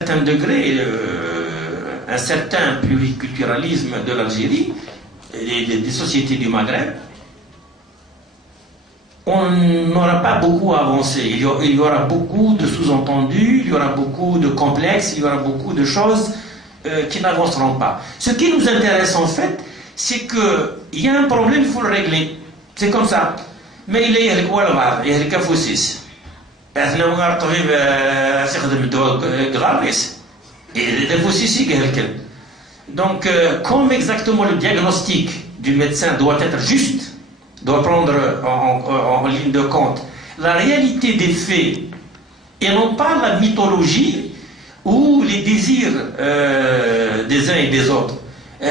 certain degré, un certain pluriculturalisme de l'Algérie et des sociétés du Maghreb, on n'aura pas beaucoup avancé. Il y aura beaucoup de sous-entendus, il y aura beaucoup de complexes, il y aura beaucoup de choses qui n'avanceront pas. Ce qui nous intéresse en fait, c'est qu'il y a un problème, il faut le régler. C'est comme ça. Mais il y a le fossis. Donc, comme exactement le diagnostic du médecin doit être juste, doit prendre en ligne de compte la réalité des faits et non pas la mythologie ou les désirs des uns et des autres.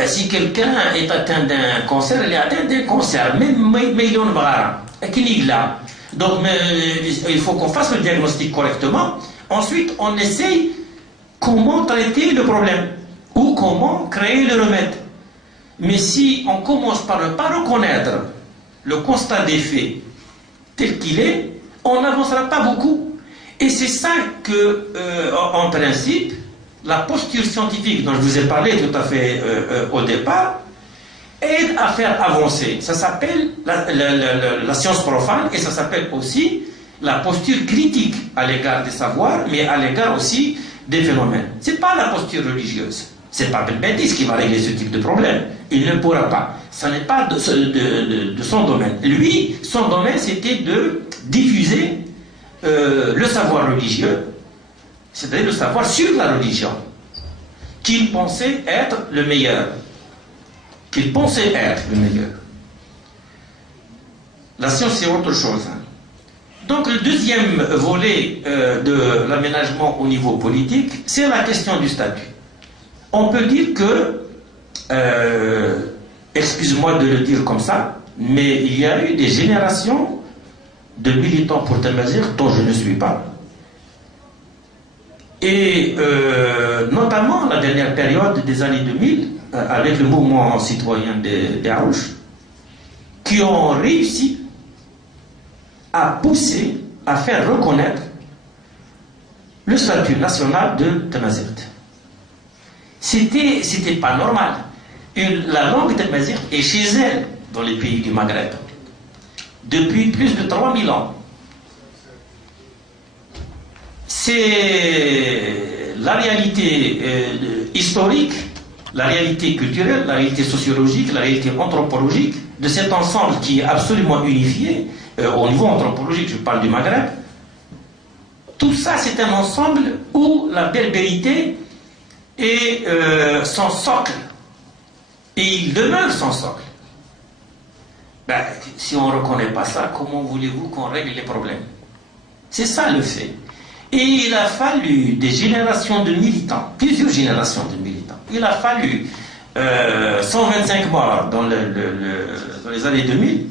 Si quelqu'un est atteint d'un cancer, il est atteint d'un cancer, même million de bras, qu'il est là. Donc, il faut qu'on fasse le diagnostic correctement. Ensuite, on essaye comment traiter le problème ou comment créer le remède. Mais si on commence par ne pas reconnaître le constat des faits tel qu'il est, on n'avancera pas beaucoup. Et c'est ça que, en principe, la posture scientifique dont je vous ai parlé tout à fait au départ, aide à faire avancer. Ça s'appelle la science profane et ça s'appelle aussi la posture critique à l'égard des savoirs, mais à l'égard aussi des phénomènes. Ce n'est pas la posture religieuse. Ce n'est pas Belbédis qui va régler ce type de problème. Il ne pourra pas. Ce n'est pas de son domaine. Lui, son domaine, c'était de diffuser le savoir religieux, c'est-à-dire le savoir sur la religion, qu'il pensait être le meilleur. Qu'il pensait être le meilleur. La science, c'est autre chose. Donc, le deuxième volet de l'aménagement au niveau politique, c'est la question du statut. On peut dire que, excuse-moi de le dire comme ça, mais il y a eu des générations de militants pour Tamazight dont je ne suis pas. Et notamment la dernière période des années 2000, avec le mouvement citoyen des Arouches, qui ont réussi à pousser, à faire reconnaître le statut national de Tamazight. C'était pas normal. La langue Tamazight est chez elle dans les pays du Maghreb depuis plus de 3000 ans. C'est la réalité historique, la réalité culturelle, la réalité sociologique, la réalité anthropologique de cet ensemble qui est absolument unifié au niveau anthropologique, je parle du Maghreb. Tout ça, c'est un ensemble où la berbérité est son socle. Et il demeure son socle. Ben, si on ne reconnaît pas ça, comment voulez-vous qu'on règle les problèmes? C'est ça le fait. Et il a fallu des générations de militants, plusieurs générations de militants. Il a fallu 125 morts dans les années 2000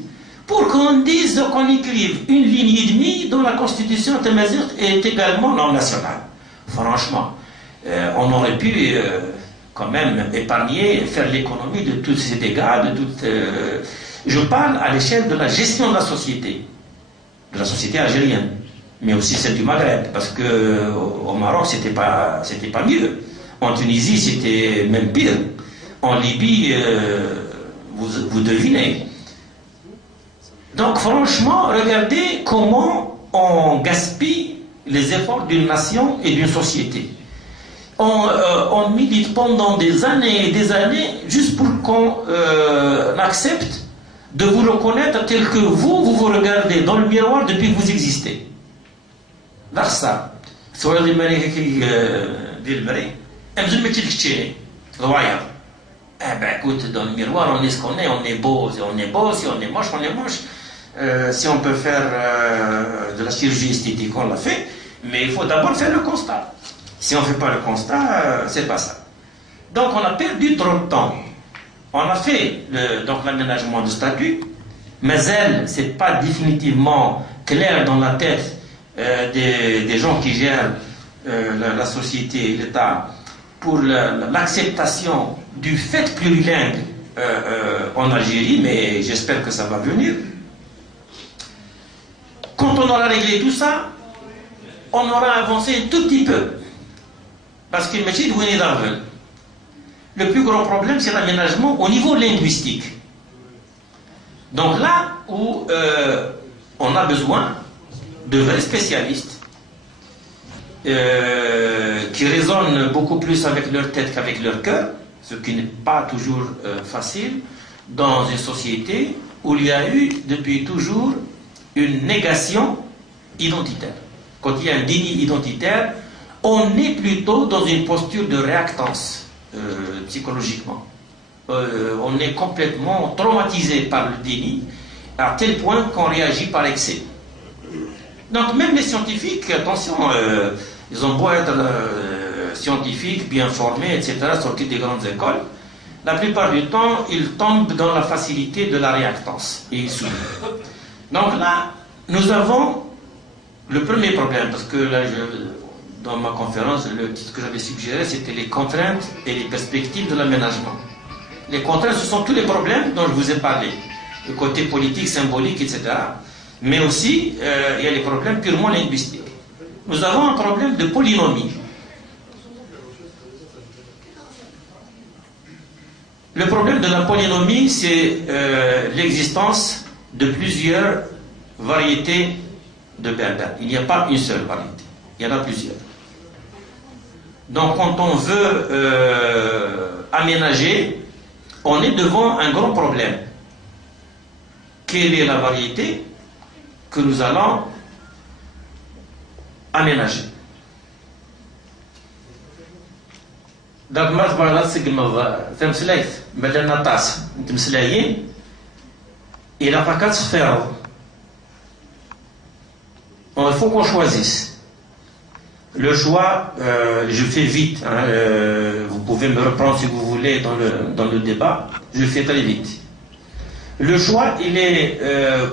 pour qu'on dise, qu'on écrive une ligne et demie dont la constitution Tamazight est également langue nationale. Franchement, on aurait pu quand même épargner, faire l'économie de tous ces dégâts, de toutes... je parle à l'échelle de la gestion de la société algérienne, mais aussi celle du Maghreb, parce qu'au Maroc, c'était pas mieux. En Tunisie, c'était même pire. En Libye, vous devinez. Donc, franchement, regardez comment on gaspille les efforts d'une nation et d'une société. On milite pendant des années et des années juste pour qu'on accepte de vous reconnaître tel que vous regardez dans le miroir depuis que vous existez. Darsa, soit les manières qui disent vrai, elles me disent que royal. Eh ben écoute, dans le miroir, on est ce qu'on est, on est beau, si on est beau, si on est moche, on est moche. Si on peut faire de la chirurgie esthétique, on l'a fait, mais il faut d'abord faire le constat. Si on ne fait pas le constat, c'est pas ça. Donc on a perdu trop de temps. On a fait donc l'aménagement du statut, mais c'est pas définitivement clair dans la tête des gens qui gèrent la société et l'État pour l'acceptation du fait plurilingue en Algérie, mais j'espère que ça va venir. Quand on aura réglé tout ça, on aura avancé un tout petit peu. Parce que le plus gros problème, c'est l'aménagement au niveau linguistique. Donc là où on a besoin de vrais spécialistes qui raisonnent beaucoup plus avec leur tête qu'avec leur cœur, ce qui n'est pas toujours facile dans une société où il y a eu depuis toujours une négation identitaire. Quand il y a un déni identitaire, on est plutôt dans une posture de réactance psychologiquement. On est complètement traumatisé par le déni à tel point qu'on réagit par excès. Donc même les scientifiques, attention, ils ont beau être scientifiques, bien formés, etc., sortis des grandes écoles, la plupart du temps, ils tombent dans la facilité de la réactance et ils s'oublient. Donc là, nous avons le premier problème, parce que là, dans ma conférence, le titre que j'avais suggéré, c'était les contraintes et les perspectives de l'aménagement. Les contraintes, ce sont tous les problèmes dont je vous ai parlé, le côté politique, symbolique, etc. Mais aussi, il y a les problèmes purement linguistiques. Nous avons un problème de polynomie. Le problème de la polynomie, c'est l'existence de plusieurs variétés de berbère. Il n'y a pas une seule variété, il y en a plusieurs. Donc quand on veut aménager, on est devant un grand problème. Quelle est la variété que nous allons aménager? Donc مثلا تمثليت بدلنا طاس متمثلايين إلا فقط صفيرو. Il faut qu'on choisisse. Le choix, je fais vite, hein, vous pouvez me reprendre si vous voulez dans le débat, je fais très vite. Le choix, il est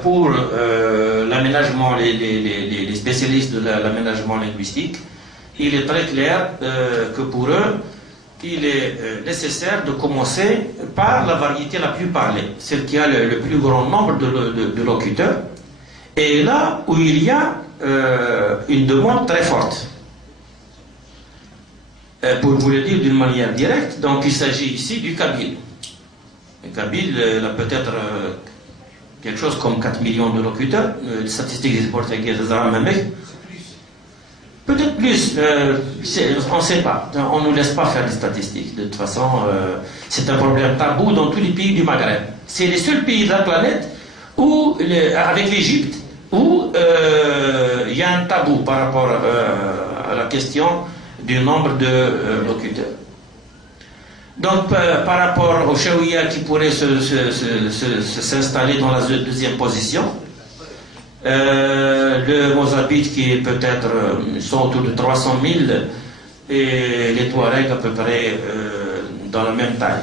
pour l'aménagement, les spécialistes de l'aménagement linguistique, il est très clair que pour eux, il est nécessaire de commencer par la variété la plus parlée, celle qui a le plus grand nombre de locuteurs, et là où il y a une demande très forte. Pour vous le dire d'une manière directe, donc il s'agit ici du kabyle. Le kabyle a peut-être quelque chose comme 4 millions de locuteurs, les statistiques des portugais, peut-être plus, on ne sait pas, on ne nous laisse pas faire des statistiques. De toute façon, c'est un problème tabou dans tous les pays du Maghreb. C'est les seuls pays de la planète où, avec l'Égypte, où il y a un tabou par rapport à la question du nombre de locuteurs. Donc par rapport au Chaouia qui pourrait s'installer dans la deuxième position, le Mozambique qui est peut-être sont autour de 300 000 et les Touaregs à peu près dans la même taille.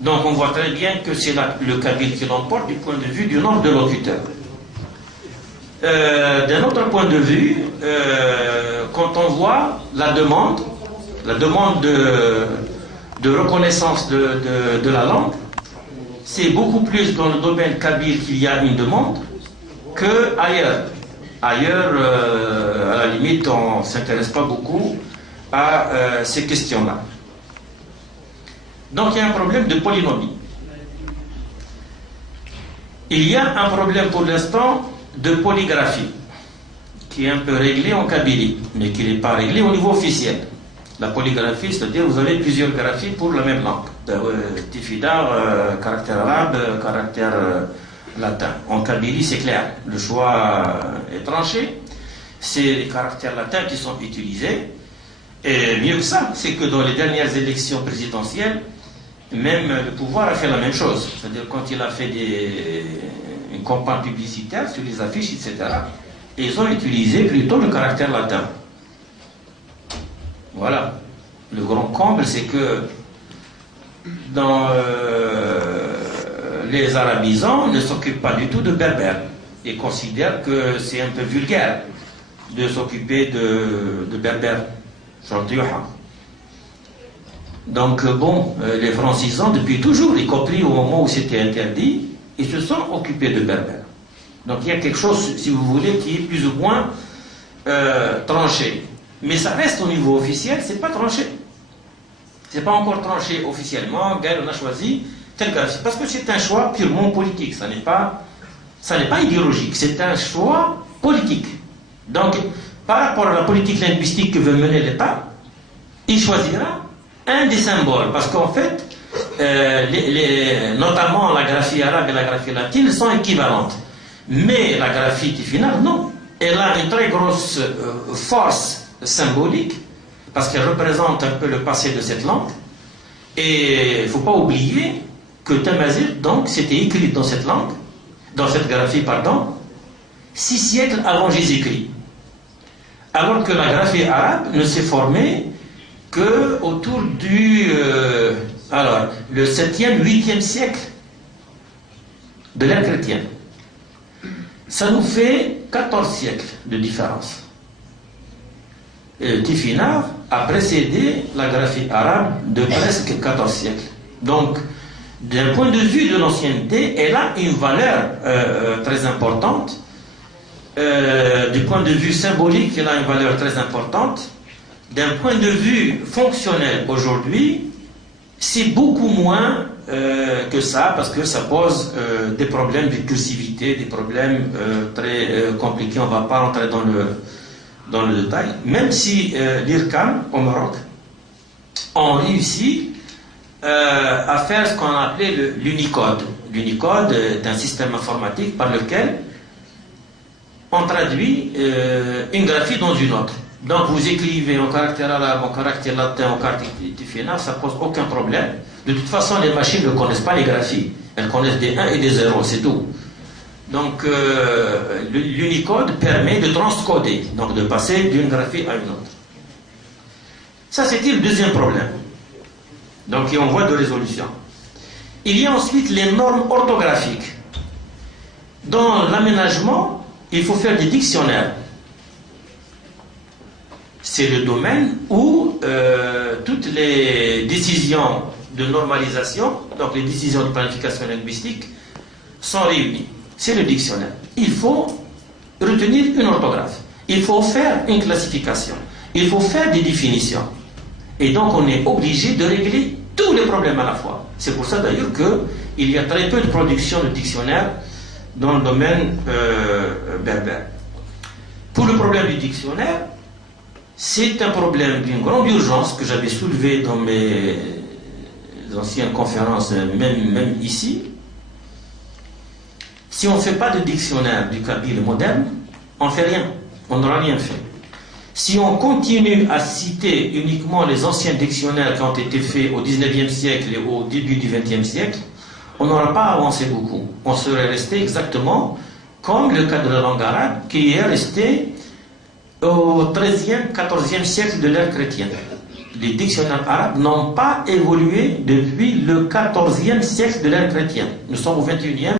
Donc on voit très bien que c'est le kabyle qui l'emporte du point de vue du nombre de locuteurs. D'un autre point de vue, quand on voit la demande de reconnaissance de la langue, c'est beaucoup plus dans le domaine kabyle qu'il y a une demande qu'ailleurs. Ailleurs, à la limite, on ne s'intéresse pas beaucoup à ces questions-là. Donc il y a un problème de polynomie. Il y a un problème pour l'instant de polygraphie, qui est un peu réglé en Kabylie, mais qui n'est pas réglé au niveau officiel. La polygraphie, c'est-à-dire vous avez plusieurs graphies pour la même langue. Tifidar, caractère arabe, caractère latin. En Kabylie, c'est clair, le choix est tranché. C'est les caractères latins qui sont utilisés. Et mieux que ça, c'est que dans les dernières élections présidentielles, même le pouvoir a fait la même chose. C'est-à-dire quand il a fait une campagne publicitaire sur les affiches, etc., et ils ont utilisé plutôt le caractère latin. Voilà. Le grand comble, c'est que dans les arabisants ne s'occupent pas du tout de berbère et considèrent que c'est un peu vulgaire de s'occuper de berbère. Donc bon, les francisants, depuis toujours, y compris au moment où c'était interdit, ils se sont occupés de berbère. Donc il y a quelque chose, si vous voulez, qui est plus ou moins tranché. Mais ça reste au niveau officiel, c'est pas tranché. C'est pas encore tranché officiellement. Gaël, on a choisi telle graphie. Parce que c'est un choix purement politique. Ça n'est pas idéologique. C'est un choix politique. Donc, par rapport à la politique linguistique que veut mener l'État, il choisira un des symboles. Parce qu'en fait, notamment la graphie arabe et la graphie latine sont équivalentes. Mais la graphie tifinagh, non. Elle a une très grosse force symbolique, parce qu'elle représente un peu le passé de cette langue. Et il ne faut pas oublier que Tamazight, donc, c'était écrit dans cette langue, dans cette graphie, pardon, 6 siècles avant Jésus-Christ. Alors que la graphie arabe ne s'est formée que autour du le 7e, 8e siècle de l'ère chrétienne. Ça nous fait 14 siècles de différence. Tifinagh a précédé la graphie arabe de presque 14 siècles. Donc, d'un point de vue de l'ancienneté, elle a une valeur très importante. Du point de vue symbolique, elle a une valeur très importante. D'un point de vue fonctionnel, aujourd'hui, c'est beaucoup moins que ça, parce que ça pose des problèmes de cursivité, des problèmes très compliqués. On ne va pas rentrer dans le détail. Même si l'IRCAM, au Maroc, ont réussi à faire ce qu'on a appelé l'Unicode. L'Unicode est un système informatique par lequel on traduit une graphie dans une autre. Donc vous écrivez en caractère arabe, en caractère latin, en caractère tifinagh, ça ne pose aucun problème. De toute façon, les machines ne connaissent pas les graphies. Elles connaissent des 1 et des 0, c'est tout. Donc l'Unicode permet de transcoder, donc de passer d'une graphie à une autre. Ça, c'était le deuxième problème. Donc il y a une voie de résolution. Il y a ensuite les normes orthographiques. Dans l'aménagement, il faut faire des dictionnaires. C'est le domaine où toutes les décisions de normalisation, donc les décisions de planification linguistique, sont réunies. C'est le dictionnaire. Il faut retenir une orthographe. Il faut faire une classification. Il faut faire des définitions. Et donc on est obligé de régler tous les problèmes à la fois. C'est pour ça d'ailleurs qu'il y a très peu de production de dictionnaires dans le domaine berbère. Pour le problème du dictionnaire, c'est un problème d'une grande urgence que j'avais soulevé dans mes anciennes conférences, même ici. Si on ne fait pas de dictionnaire du kabyle moderne, on ne fait rien. On n'aura rien fait. Si on continue à citer uniquement les anciens dictionnaires qui ont été faits au 19e siècle et au début du 20e siècle, on n'aura pas avancé beaucoup. On serait resté exactement comme le cas de la langue arabe qui est resté au 13e, 14e siècle de l'ère chrétienne. Les dictionnaires arabes n'ont pas évolué depuis le 14e siècle de l'ère chrétienne. Nous sommes au 21e.